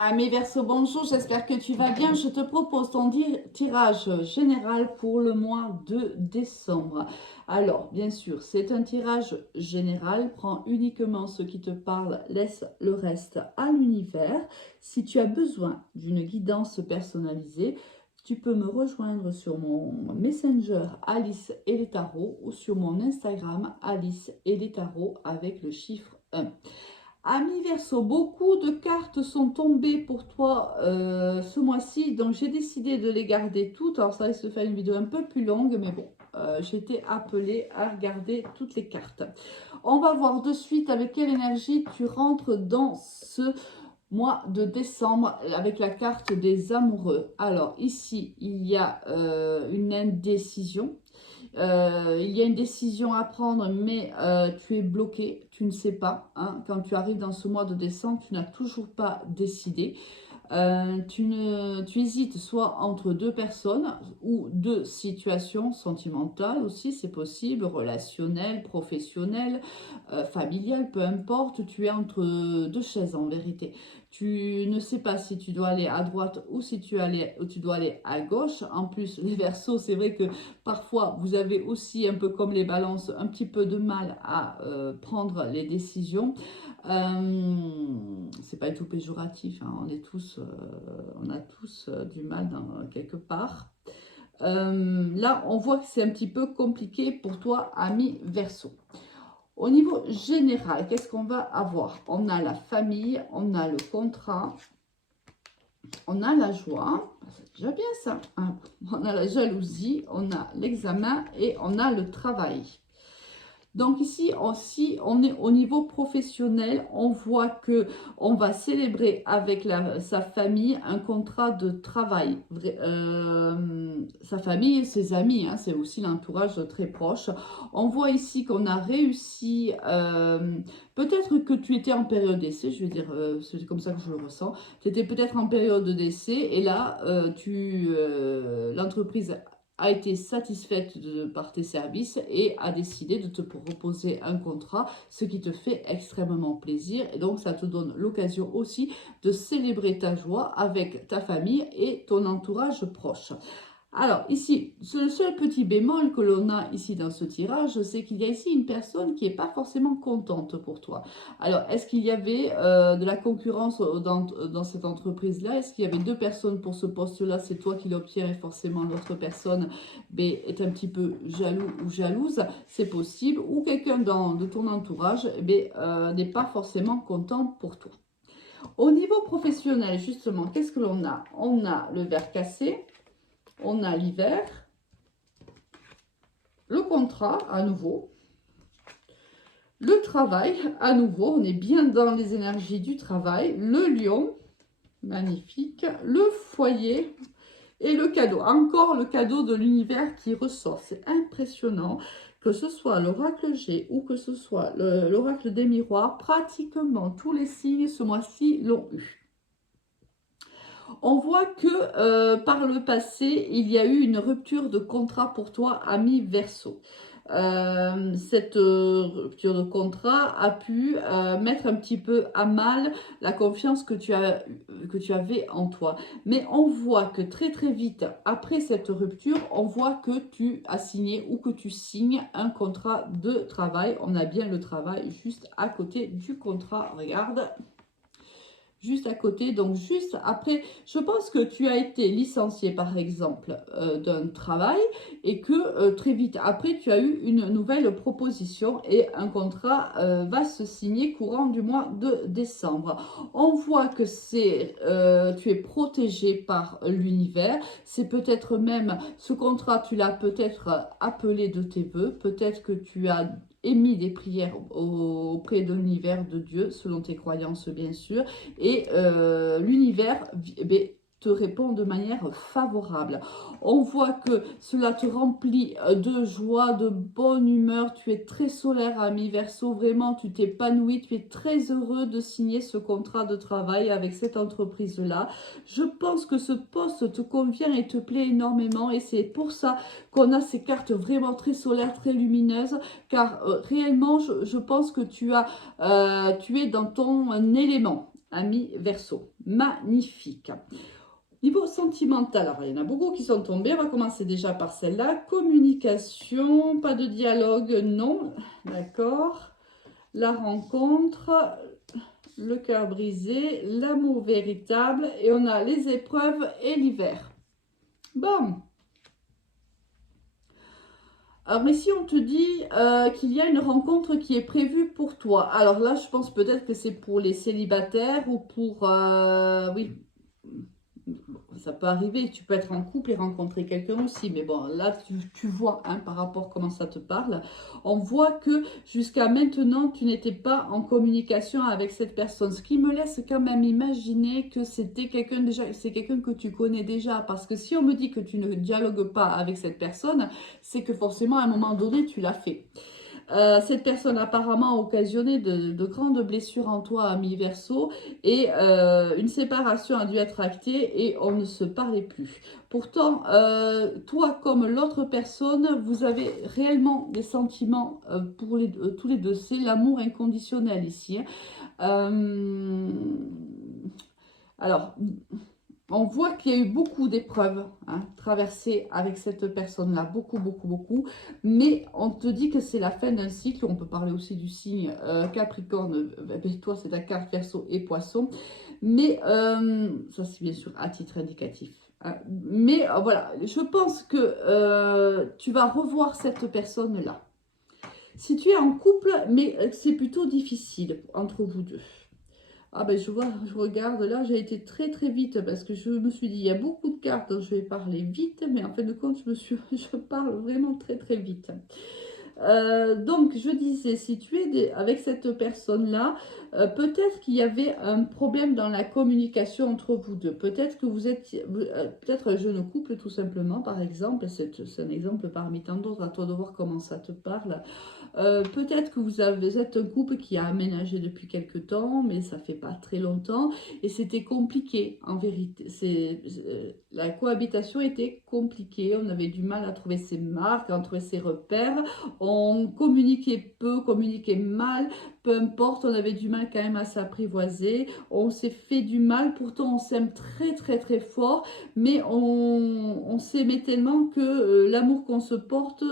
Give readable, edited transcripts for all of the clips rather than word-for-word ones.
Ami Verseau, bonjour, j'espère que tu vas bien. Je te propose ton tirage général pour le mois de décembre. Alors, bien sûr, c'est un tirage général. Prends uniquement ce qui te parle, laisse le reste à l'univers. Si tu as besoin d'une guidance personnalisée, tu peux me rejoindre sur mon Messenger Alice et les tarots ou sur mon Instagram Alice et les tarots avec le chiffre 1. Ami Verseau, beaucoup de cartes sont tombées pour toi ce mois-ci, donc j'ai décidé de les garder toutes. Alors ça risque de faire une vidéo un peu plus longue, mais bon, j'ai été appelée à regarder toutes les cartes. On va voir de suite avec quelle énergie tu rentres dans ce mois de décembre avec la carte des amoureux. Alors ici, il y a une indécision. Il y a une décision à prendre, mais tu es bloqué, tu ne sais pas. Hein. Quand tu arrives dans ce mois de décembre, tu n'as toujours pas décidé. Tu hésites soit entre deux personnes ou deux situations sentimentales aussi, c'est possible, relationnelles, professionnelles, familiales, peu importe. Tu es entre deux chaises en vérité. Tu ne sais pas si tu dois aller à droite ou si tu dois aller à gauche. En plus, les Verseaux, c'est vrai que parfois vous avez aussi un peu comme les balances, un petit peu de mal à prendre les décisions. C'est pas du tout péjoratif, hein, on a tous du mal quelque part. Là, on voit que c'est un petit peu compliqué pour toi, ami Verseau. Au niveau général, qu'est-ce qu'on va avoir? On a la famille, on a le contrat, on a la joie, c'est déjà bien ça, hein. On a la jalousie, on a l'examen et on a le travail. Donc ici, si on est au niveau professionnel, on voit que on va célébrer avec sa famille un contrat de travail. Sa famille et ses amis, hein, c'est aussi l'entourage très proche. On voit ici qu'on a réussi, peut-être que tu étais en période d'essai, je vais dire, c'est comme ça que je le ressens. Tu étais peut-être en période d'essai et là, l'entreprise a été satisfaite par tes services et a décidé de te proposer un contrat, ce qui te fait extrêmement plaisir. Et donc, ça te donne l'occasion aussi de célébrer ta joie avec ta famille et ton entourage proche. Alors ici, le seul petit bémol que l'on a ici dans ce tirage, c'est qu'il y a ici une personne qui n'est pas forcément contente pour toi. Alors, est-ce qu'il y avait de la concurrence dans cette entreprise-là? Est-ce qu'il y avait deux personnes pour ce poste-là? C'est toi qui l'obtiens et forcément l'autre personne est un petit peu jaloux ou jalouse. C'est possible. Ou quelqu'un de ton entourage n'est pas forcément content pour toi. Au niveau professionnel, justement, qu'est-ce que l'on a? On a le verre cassé. On a l'hiver, le contrat à nouveau, le travail à nouveau, on est bien dans les énergies du travail, le lion, magnifique, le foyer et le cadeau. Encore le cadeau de l'univers qui ressort, c'est impressionnant. Que ce soit l'oracle G ou que ce soit l'oracle des miroirs, pratiquement tous les signes ce mois-ci l'ont eu. On voit que par le passé, il y a eu une rupture de contrat pour toi, ami Verseau. Cette rupture de contrat a pu mettre un petit peu à mal la confiance que tu avais en toi. Mais on voit que très très vite, après cette rupture, on voit que tu as signé ou que tu signes un contrat de travail. On a bien le travail juste à côté du contrat. Regarde. Juste à côté, donc juste après, je pense que tu as été licencié par exemple d'un travail et que très vite après tu as eu une nouvelle proposition et un contrat va se signer courant du mois de décembre. On voit que tu es protégé par l'univers, c'est peut-être même ce contrat tu l'as peut-être appelé de tes voeux, peut-être que tu as émis des prières auprès de l'univers de Dieu selon tes croyances bien sûr et l'univers te répond de manière favorable. On voit que cela te remplit de joie, de bonne humeur. Tu es très solaire, ami Verseau. Vraiment, tu t'épanouis. Tu es très heureux de signer ce contrat de travail avec cette entreprise-là. Je pense que ce poste te convient et te plaît énormément. Et c'est pour ça qu'on a ces cartes vraiment très solaires, très lumineuses. Car réellement, je pense que tu es dans ton élément. ami Verseau. Magnifique. Niveau sentimental, alors il y en a beaucoup qui sont tombés. On va commencer déjà par celle-là. Communication, pas de dialogue, non. D'accord. La rencontre, le cœur brisé, l'amour véritable. Et on a les épreuves et l'hiver. Bon. Alors, mais si on te dit qu'il y a une rencontre qui est prévue pour toi, alors là, je pense peut-être que c'est pour les célibataires ou pour... oui, ça peut arriver, tu peux être en couple et rencontrer quelqu'un aussi, mais bon, là, tu vois, hein, par rapport à comment ça te parle, on voit que jusqu'à maintenant, tu n'étais pas en communication avec cette personne, ce qui me laisse quand même imaginer que c'était quelqu'un déjà, c'est quelqu'un que tu connais déjà, parce que si on me dit que tu ne dialogues pas avec cette personne, c'est que forcément, à un moment donné, tu l'as fait. Cette personne apparemment a occasionné de grandes blessures en toi, ami Verseau, et une séparation a dû être actée et on ne se parlait plus. Pourtant, toi comme l'autre personne, vous avez réellement des sentiments pour tous les deux. C'est l'amour inconditionnel ici, hein. Alors, on voit qu'il y a eu beaucoup d'épreuves, hein, traversées avec cette personne-là, beaucoup, beaucoup, beaucoup. Mais on te dit que c'est la fin d'un cycle. On peut parler aussi du signe Capricorne. Toi, c'est ta carte Verseau et Poisson. Mais ça, c'est bien sûr à titre indicatif, hein. Mais voilà, je pense que tu vas revoir cette personne-là. Si tu es en couple, mais c'est plutôt difficile entre vous deux. Ah ben je vois, je regarde là, j'ai été très très vite parce que je me suis dit, il y a beaucoup de cartes, donc je vais parler vite, mais en fin de compte, je parle vraiment très très vite. Donc, je disais, si tu es avec cette personne-là, peut-être qu'il y avait un problème dans la communication entre vous deux. Peut-être que vous êtes, peut-être un jeune couple tout simplement, par exemple. C'est un exemple parmi tant d'autres, à toi de voir comment ça te parle. Peut-être que vous êtes un couple qui a aménagé depuis quelque temps, mais ça fait pas très longtemps et c'était compliqué en vérité. La cohabitation était compliquée, on avait du mal à trouver ses marques, à trouver ses repères, on communiquait peu, communiquait mal, peu importe, on avait du mal quand même à s'apprivoiser, on s'est fait du mal, pourtant on s'aime très très très fort, mais on s'aimait tellement que l'amour qu'on se porte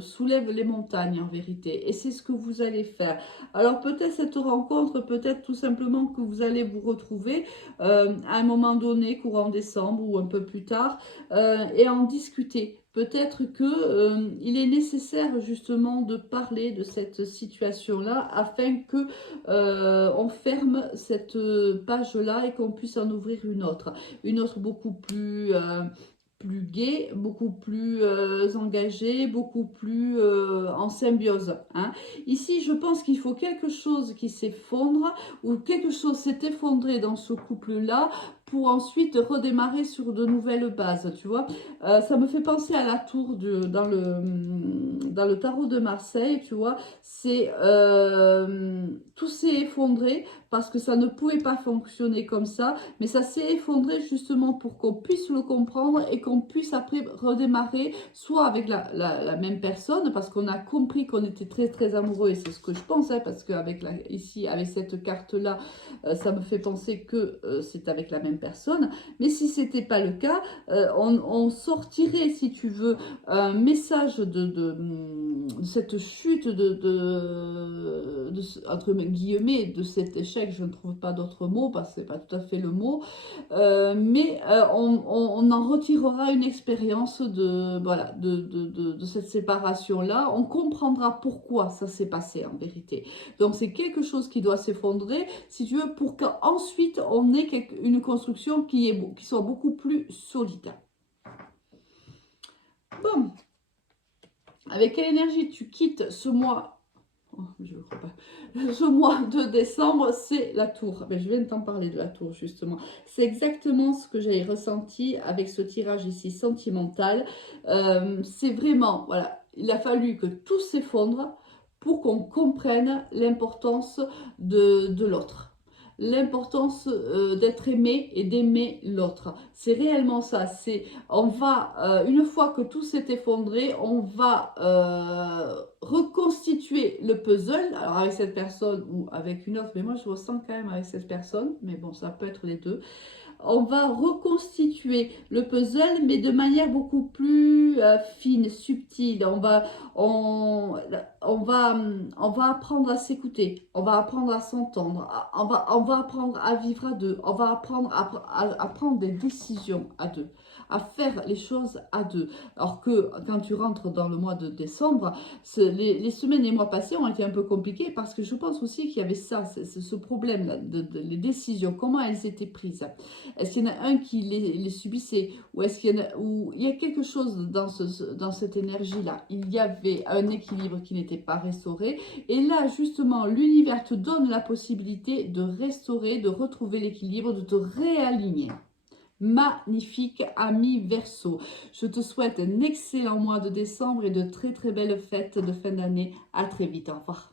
soulève les montagnes en vérité. Et c'est ce que vous allez faire. Alors peut-être cette rencontre, peut-être tout simplement que vous allez vous retrouver à un moment donné, courant décembre ou un peu plus tard, et en discuter. Peut-être que il est nécessaire justement de parler de cette situation-là afin que on ferme cette page-là et qu'on puisse en ouvrir une autre beaucoup plus gaie, beaucoup plus engagée, beaucoup plus en symbiose, hein. Ici, je pense qu'il faut quelque chose qui s'effondre ou quelque chose s'est effondré dans ce couple-là pour ensuite redémarrer sur de nouvelles bases, tu vois. Ça me fait penser à la tour dans le tarot de Marseille, tu vois. C'est tout s'est effondré parce que ça ne pouvait pas fonctionner comme ça, mais ça s'est effondré justement pour qu'on puisse le comprendre et qu'on puisse après redémarrer soit avec la même personne, parce qu'on a compris qu'on était très très amoureux, et c'est ce que je pense, hein, parce qu'avec ici, avec cette carte-là, ça me fait penser que c'est avec la même personne, mais si c'était pas le cas, on sortirait, si tu veux, un message de cette chute entre guillemets, de cet échec, je ne trouve pas d'autre mot, parce que c'est pas tout à fait le mot, mais on en retirera une expérience voilà, de cette séparation-là. On comprendra pourquoi ça s'est passé en vérité. Donc c'est quelque chose qui doit s'effondrer, si tu veux, pour qu'ensuite on ait une construction qui soit beaucoup plus solide. Bon, avec quelle énergie tu quittes ce mois? Oh, je ne crois pas. Ce mois de décembre, c'est la tour. Ben, je viens de t'en parler de la tour, justement. C'est exactement ce que j'ai ressenti avec ce tirage ici sentimental. C'est vraiment, voilà, il a fallu que tout s'effondre pour qu'on comprenne l'importance de l'autre. L'importance d'être aimé et d'aimer l'autre. C'est réellement ça. On va, une fois que tout s'est effondré, on va reconstituer le puzzle, alors avec cette personne ou avec une autre, mais moi je ressens quand même avec cette personne, mais bon, ça peut être les deux. On va reconstituer le puzzle, mais de manière beaucoup plus fine, subtile. On va apprendre à s'écouter, on va apprendre à s'entendre, on va apprendre à vivre à deux, on va apprendre à prendre des décisions à deux, à faire les choses à deux. Alors que quand tu rentres dans le mois de décembre, les semaines et mois passés ont été un peu compliqués parce que je pense aussi qu'il y avait ça, ce problème les décisions, comment elles étaient prises. Est-ce qu'il y en a un qui les subissait ou est-ce qu'il y en a, ou il y a quelque chose dans cette énergie-là? Il y avait un équilibre qui n'était pas restauré. Et là, justement, l'univers te donne la possibilité de restaurer, de retrouver l'équilibre, de te réaligner. Magnifique ami Verseau. Je te souhaite un excellent mois de décembre et de très très belles fêtes de fin d'année. À très vite. Au revoir.